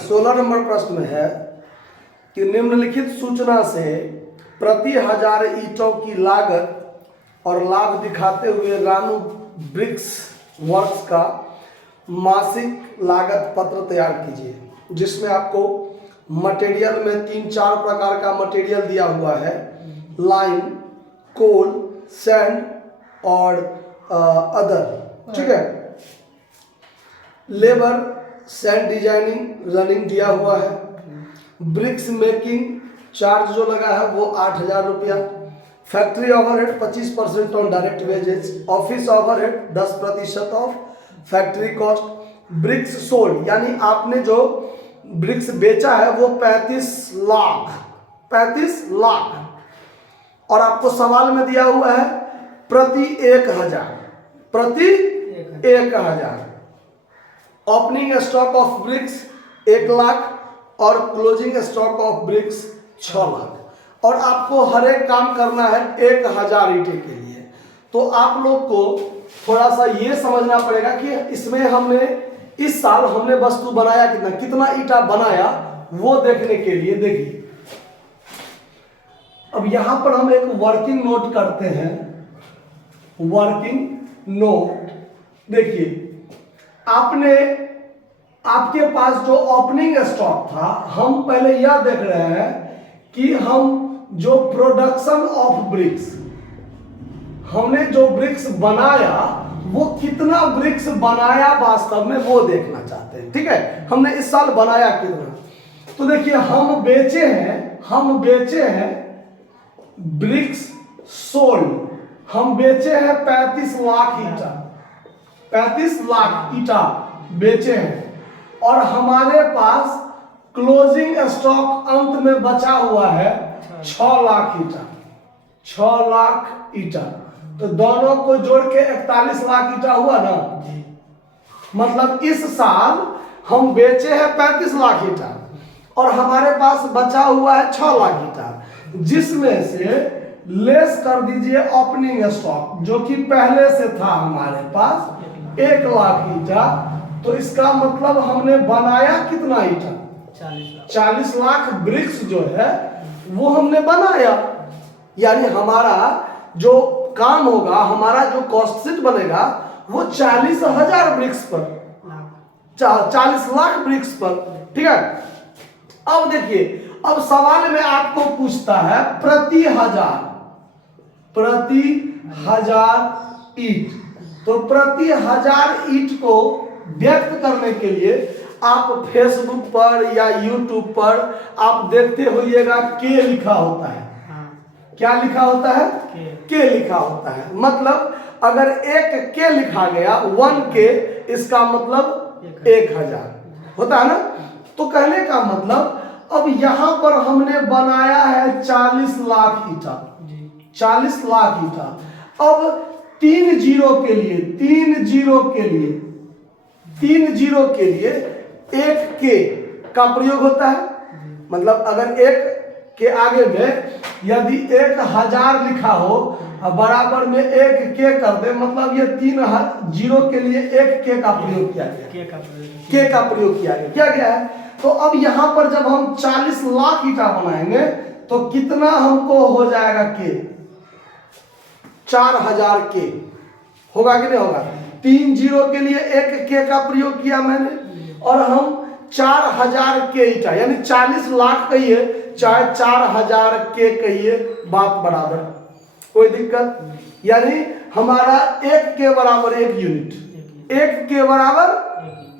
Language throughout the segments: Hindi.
16 नंबर प्रश्न है कि निम्नलिखित सूचना से प्रति 1000 ईंटों की लागत और लाभ दिखाते हुए रानू ब्रिक्स वर्क्स का मासिक लागत पत्र तैयार कीजिए, जिसमें आपको मटेरियल में 3-4 प्रकार का मटेरियल दिया हुआ है। लाइम, कोल, सैंड और अदर। ठीक है। लेबर, सैंड डिजाइनिंग, रनिंग दिया हुआ है। ब्रिक्स मेकिंग चार्ज जो लगा है वो 8000 रुपया। Factory overhead 25% on direct wages. Office overhead 10% of factory cost. Bricks sold यानी आपने जो ब्रिक्स बेचा है वो 35 लाख। और आपको सवाल में दिया हुआ है प्रति 1000 opening stock of bricks 1 lakh और closing stock of bricks 6 lakh. और आपको हर एक काम करना है 1000 ईंटे के लिए। तो आप लोग को थोड़ा सा ये समझना पड़ेगा कि इसमें हमने इस साल हमने वस्तु बनाया कितना ईंटा बनाया, वो देखने के लिए देखिए। अब यहां पर हम एक वर्किंग नोट करते हैं। वर्किंग नोट देखिए, आपके पास जो ओपनिंग स्टॉक था, हम पहले यह देख रहे हैं कि हम जो प्रोडक्शन ऑफ ब्रिक्स, हमने जो ब्रिक्स बनाया वो कितना ब्रिक्स बनाया वास्तव में, वो देखना चाहते हैं। ठीक है, हमने इस साल बनाया कितना। तो देखिए हम बेचे हैं ब्रिक्स सोल्ड, हम बेचे हैं 35 लाख ईंटा। 35 लाख ईंटा बेचे हैं और हमारे पास क्लोजिंग स्टॉक अंत में बचा हुआ है 6 लाख ईंटा। 6 लाख ईंटा, तो दोनों को जोड़ के 41 लाख ईंटा हुआ ना। मतलब इस साल हम बेचे हैं 35 लाख ईंटा और हमारे पास बचा हुआ है 6 लाख ईंटा, जिसमें से लेस कर दीजिए ओपनिंग स्टॉक जो कि पहले से था हमारे पास 1 लाख ईंटा। तो इसका मतलब हमने बनाया कितना ईंटा? 40 लाख ब्रिक्स जो है वो हमने बनाया। यानी हमारा जो काम होगा, हमारा जो कॉस्ट शीट बनेगा वो 40,000 ब्रिक्स पर, 40 लाख ब्रिक्स पर। ठीक है। अब देखिए, अब सवाल में आपको पूछता है प्रति 1000 ईंट। तो प्रति 1000 ईंट को व्यक्त करने के लिए आप फेसबुक पर या यूट्यूब पर आप देखते होइएगा के लिखा होता है। क्या लिखा होता है? के लिखा होता है। मतलब अगर एक के लिखा गया 1K, इसका मतलब 1000 होता है ना। तो कहने का मतलब अब यहां पर हमने बनाया है 40 लाख ईंटा। 40 लाख ईंटा। अब 3 जीरो के लिए 1 के का प्रयोग होता है। मतलब अगर 1 के आगे में यदि 1000 लिखा हो और बराबर में 1 के कर दे, मतलब ये 3 जीरो के लिए 1 के का प्रयोग किया गया है। तो अब यहां पर जब हम 40 लाख ईंटा बनाएंगे तो कितना हमको हो जाएगा के? 4000 के होगा कि नहीं होगा? 3 जीरो के लिए 1 के का प्रयोग किया मैंने और हम 4000 के ईंटा, यानी 40 लाख कहिए चाहे 4000 के कहिए, बात बराबर, कोई दिक्कत। यानी हमारा 1 के बराबर 1 यूनिट, 1 के बराबर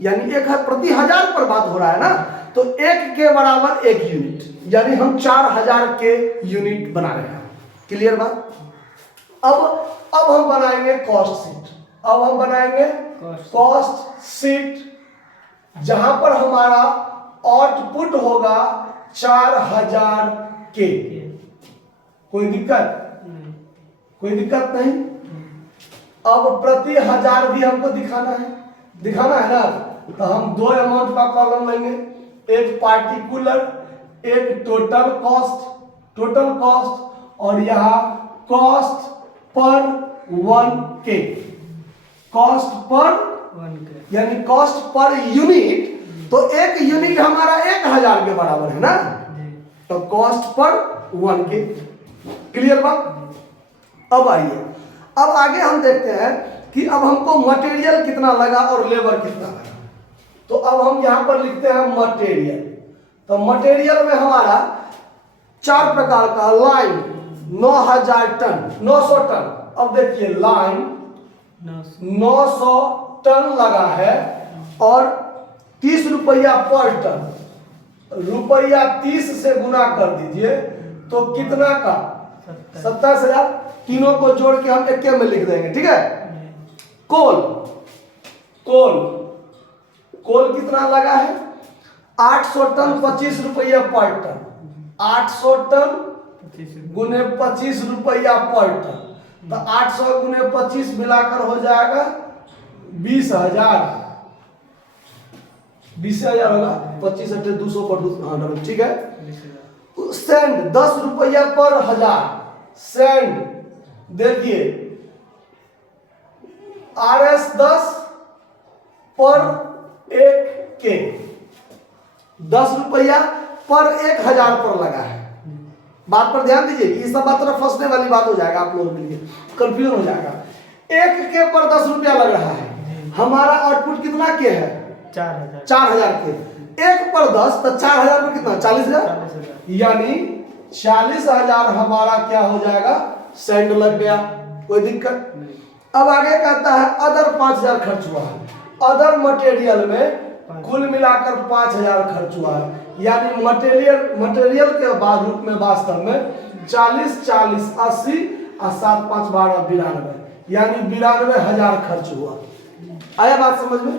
यानी 1 प्रति 1000 पर बात हो रहा है ना। तो 1 के बराबर 1 यूनिट, यानी हम 4000 के यूनिट बना रहे हैं। क्लियर बात? अब हम बनाएंगे कॉस्ट शीट। अब हम बनाएंगे कॉस्ट शीट, जहां पर हमारा आउटपुट होगा 4000 के। कोई दिक्कत नहीं। अब प्रति 1000 भी हमको दिखाना है ना। तो हम 2 अमाउंट का कॉलम लेंगे, एक पार्टिकुलर, एक टोटल कॉस्ट और यहाँ cost per 1K। Cost per यानी कॉस्ट पर यूनिट, तो एक यूनिट हमारा 1000 के बराबर है ना, तो कॉस्ट पर 1K। क्लियर बात? अब आइए, अब आगे हम देखते हैं कि अब हमको मटेरियल कितना लगा और लेबर कितना लगा। तो अब हम यहां पर लिखते हैं मटेरियल। तो मटेरियल में हमारा 4 प्रकार का, लाइन 9000 टन, 900 टन। अब देखिए लाइन 900 टन लगा है और 30 रुपया पर टन, रुपया 30 से गुना कर दीजिए तो कितना का 27,000। तीनों को जोड़ के हम एक में लिख देंगे, ठीक है। कोल, कोल, कोल कितना लगा है 800 टन 25 रुपया पर टन, 800 टन गुने 25 रुपया पर टन, तो 800 गुने 25 मिलाकर हो जाएगा 20,000, 20,000 होगा। 25 अट्ठे 200 पर 200, ठीक है। सेंड 10 रुपया पर 1000, सेंड देखिए RS 10 पर 1K, 10 रुपया पर 1000 पर लगा है। बात पर ध्यान दीजिए, ये सब बात तरफ फंसने वाली बात हो जाएगा, आप लोगों के लिए कंफ्यूजन हो जाएगा। 1K पर 10 रुपया लग रहा है, हमारा आउटपुट कितना के है 4000 के। 1 पर 10 तो 4000 में कितना 40,000, यानी 40,000 हमारा क्या हो जाएगा, सेंड लग गया, कोई दिक्कत नहीं। अब आगे कहता है अदर 5000 खर्च हुआ है। अदर मटेरियल में कुल मिलाकर 5000 खर्च हुआ है, यानी मटेरियल के बाद रूप में वास्तव में 40 40 80 और 7 5 12 92, यानी 92,000 खर्च हुआ। आया बात समझ में?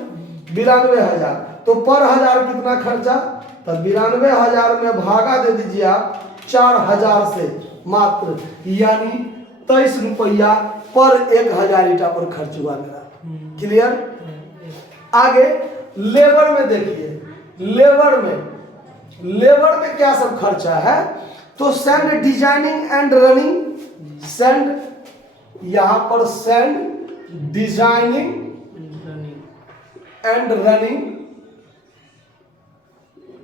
92,000, तो पर 1000 कितना खर्चा, तो 92,000 में भागा दे दीजिए आप 4000 से मात्र, यानी 23 रुपया पर 1000 ईटा पर खर्च हुआ मेरा। क्लियर? आगे लेबर में देखिए, लेबर में क्या सब खर्चा है, तो send designing and running, send यहां पर सेंड डिजाइनिंग एंड रनिंग,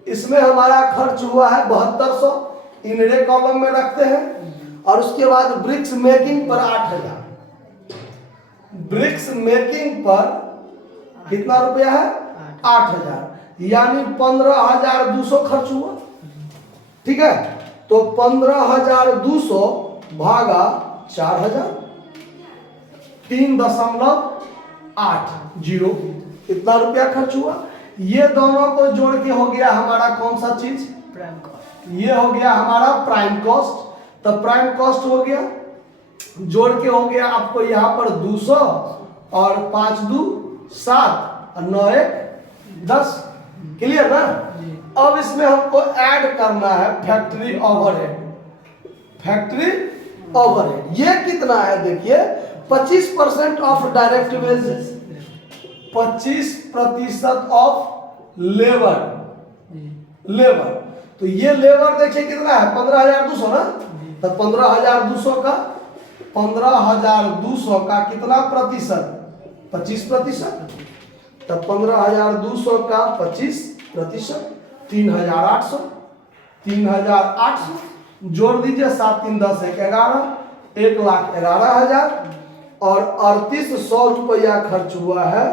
इसमें हमारा खर्च हुआ है 7200, इनरे कॉलम में रखते हैं। और उसके बाद ब्रिक्स मेकिंग पर 8000, ब्रिक्स मेकिंग पर कितना रुपया है 8000, यानी 15,200 खर्च हुआ, ठीक है। तो 15,200 भागा 4000, 3.80 इतना रुपया खर्च हुआ। ये दोनों को जोड़ के हो गया हमारा कौन सा चीज, प्राइम कॉस्ट। ये हो गया हमारा प्राइम कॉस्ट। तो प्राइम कॉस्ट हो गया, जोड़ के हो गया आपको यहाँ पर 200 और 5 2 7 और 9 1 10। क्लियर ना? अब इसमें हमको ऐड करना है फैक्ट्री ओवरहेड। फैक्ट्री ओवरहेड ये कितना है, देखिए 25% of direct wages, 25% of labour. तो ये लेबर देखिए कितना है 15,200 ना, तो 15,200 का कितना प्रतिशत 25%, तो 15,200 का 25% 3,800, 3,800 जोड़ दीजिए, 7 3 10 1 11, 1,11,000 और 3,800 रुपया खर्च हुआ है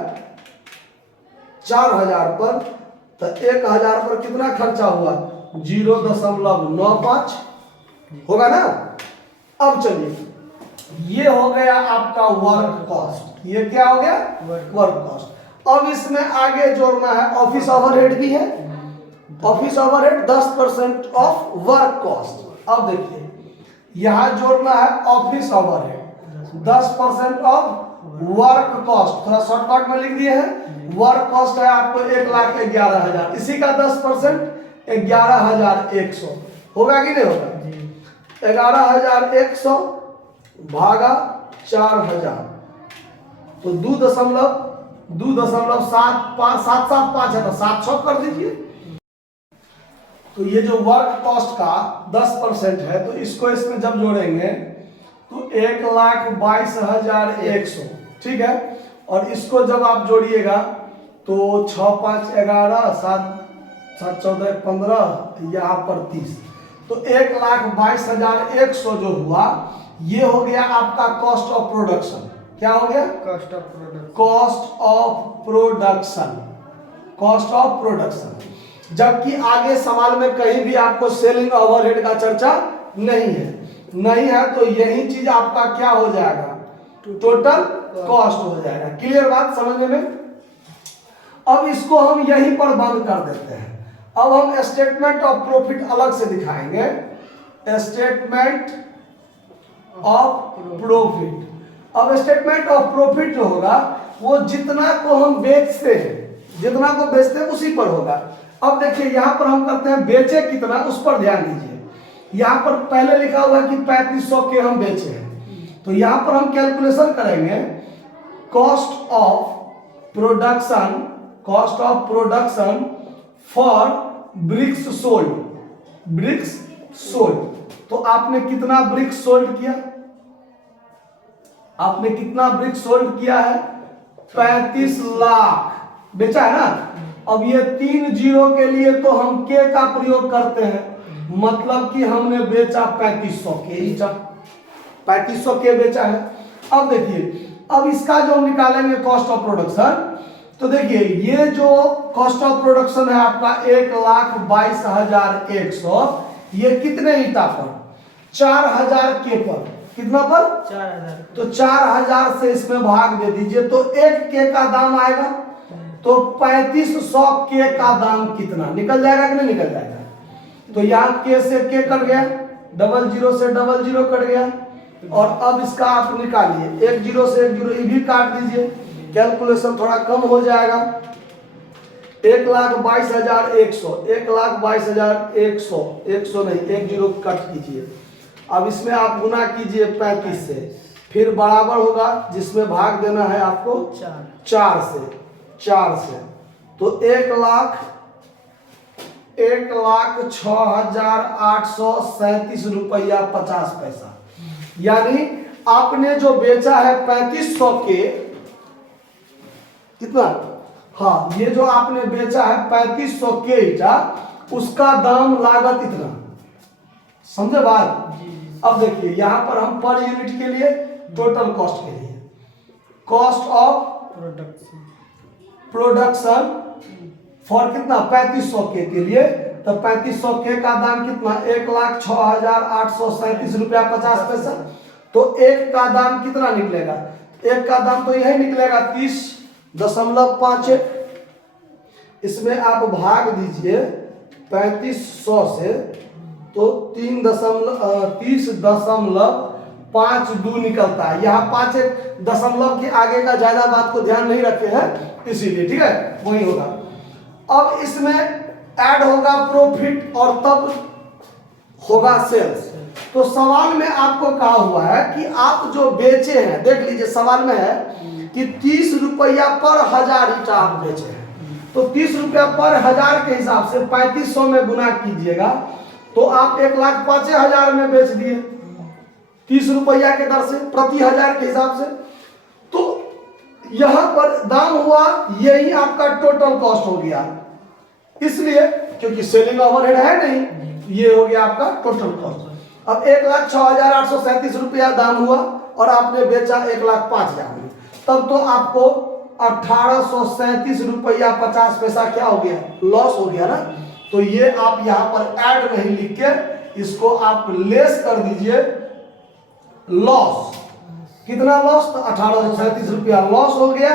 4000 पर। तो 1000 पर कितना खर्चा हुआ 0.95 होगा ना। अब चलिए, ये हो गया आपका वर्क कॉस्ट। ये क्या हो गया वर्क कॉस्ट। अब इसमें आगे जोड़ना है ऑफिस ओवरहेड भी है। Office overhead 10% of work cost. अब देखिए यहां जोड़ना है office overhead 10% of work cost. थोड़ा शॉर्टकट में लिख दिए हैं, वर्क कॉस्ट है आपको 1,11,000, इसी का 10% 11,100 होगा कि नहीं होगा। 11,100 भागा 4,000, तो 2.775 है, तो 7 कर दीजिए। तो ये जो वर्क कॉस्ट का 10% है, तो इसको इसमें जब जोड़ेंगे तो 1,22,100, ठीक है। और इसको जब आप जोड़िएगा तो 6 5 11 7 7 14 15 यहाँ पर 30, तो 1,22,100 जो हुआ ये हो गया आपका कॉस्ट ऑफ प्रोडक्शन। क्या हो गया? Cost of product. Cost of production, cost of production. जबकि आगे सवाल में कहीं भी आपको सेलिंग ओवरहेड का चर्चा नहीं है, तो यही चीज आपका क्या हो जाएगा? टोटल कॉस्ट हो जाएगा। क्लियर बात समझने में? अब इसको हम यहीं पर बंद कर देते हैं। अब हम स्टेटमेंट ऑफ प्रॉफिट अलग से दिखाएंगे। Statement of profit. अब स्टेटमेंट ऑफ प्रॉफिट जो होगा वो जितना को हम बेचते हैं उसी पर होगा। अब देखिए यहां पर हम करते हैं बेचे कितना, उस पर ध्यान दीजिए। यहां पर पहले लिखा हुआ है कि 3500 के हम बेचे हैं, तो यहां पर हम कैलकुलेशन करेंगे cost of production for bricks sold. तो आपने कितना ब्रिक्स सोल्ड किया? आपने कितना ब्रिक्स सोल्ड किया है? 35 लाख बेचा है ना। अब ये 3 जीरो के लिए तो हम के का प्रयोग करते हैं, मतलब कि हमने बेचा 3500 के ही, 3500 के बेचा है। अब देखिए, अब इसका जो हम निकालेंगे कॉस्ट ऑफ प्रोडक्शन, तो देखिए ये जो कॉस्ट ऑफ प्रोडक्शन है आपका 1,22,100, ये कितने ईटा पर? 4000 के पर। कितना पर? 4000। तो 4000 से इसमें भाग दे दीजिए, तो 1 के का दाम आएगा, तो 3500 के का दाम कितना निकल जाएगा कि नहीं निकल जाएगा? तो यहाँ के से के कट गया, 00 से 00 कट गया, और अब इसका आप निकालिए 10 से 10 ये भी काट दीजिए, कैलकुलेशन थोड़ा कम हो जाएगा। 1,22,100, 1,22,100, 100 नहीं 10 कट कीजिए। अब इसमें आप गुना कीजिए 35 से, फिर बराबर होगा जिसमें भाग देना है आपको 4 से, तो 1,06,837 रुपया 50 पैसा। यानी आपने जो बेचा है 3500 के, कितना? हाँ, ये जो आपने बेचा है 3500 के ईटा, उसका दाम लागत इतना। समझे बात? अब देखिए यहां पर हम पर यूनिट के लिए, टोटल कॉस्ट के लिए, कॉस्ट ऑफ प्रोडक्शन फॉर कितना? 3500 के लिए, तो 3500 के का दाम कितना? 1,06,837 रुपया 50 पैसा। तो एक का दाम कितना निकलेगा? एक का दाम तो यही निकलेगा 30.51। इसमें आप भाग दीजिए 3500 से, तो 30.52 निकलता है। यहाँ 5 दशमलव के आगे का ज्यादा बात को ध्यान नहीं रखे हैं, इसीलिए, ठीक है, वही होगा। अब इसमें ऐड होगा प्रॉफिट और तब होगा सेल्स। तो सवाल में आपको कहा हुआ है कि आप जो बेचे हैं, देख लीजिए सवाल में है कि 30 रुपया पर 1000 ईटा आप बेचे हैं, तो 30 रुपया पर 1000 के हिसाब से 3500 में गुना कीजिएगा, तो आप 1,05,000 में बेच दिए 30 रुपया के दर से प्रति 1000 के हिसाब से। तो यहां पर दाम हुआ, यही आपका टोटल कॉस्ट हो गया, इसलिए क्योंकि सेलिंग ओवरहेड है नहीं, ये हो गया आपका टोटल कॉस्ट। अब 1,06,837 रुपया दाम हुआ और आपने बेचा 1,05,000 में, तब तो आपको 1,837 रुपया 50 पैसा क्या हो गया? लॉस हो गया ना। तो ये आप यहाँ पर ऐड नहीं लिख के इसको आप लेस कर दीजिए, लॉस। कितना लॉस? तो 1,837 रुपया लॉस हो गया।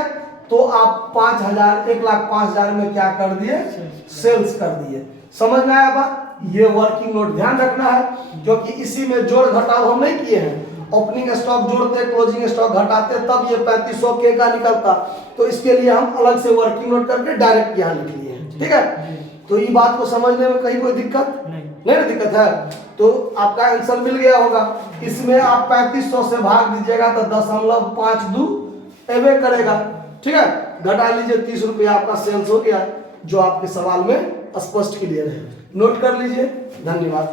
तो आप 1,05,000 में क्या कर दिए? सेल्स कर दिए। समझ में आया बात? ये वर्किंग नोट ध्यान रखना है, क्योंकि इसी में जोड़ घटाव हम नहीं किए हैं। ओपनिंग स्टॉक जोड़ते, क्लोजिंग स्टॉक घटाते, तब ये 3500 के का निकलता। तो इसके लिए हम अलग से वर्किंग नोट करके डायरेक्ट यहाँ लिख लिए हैं, ठीक है। तो ये बात को समझने में कहीं कोई दिक्कत नहीं दिक्कत है, तो आपका आंसर मिल गया होगा। इसमें आप 3500 से भाग दीजिएगा तो 0.52 एवे करेगा, ठीक है। घटा लीजिए 30 रुपया, आपका सेल्स हो गया, जो आपके सवाल में स्पष्ट क्लियर है। नोट कर लीजिए। धन्यवाद।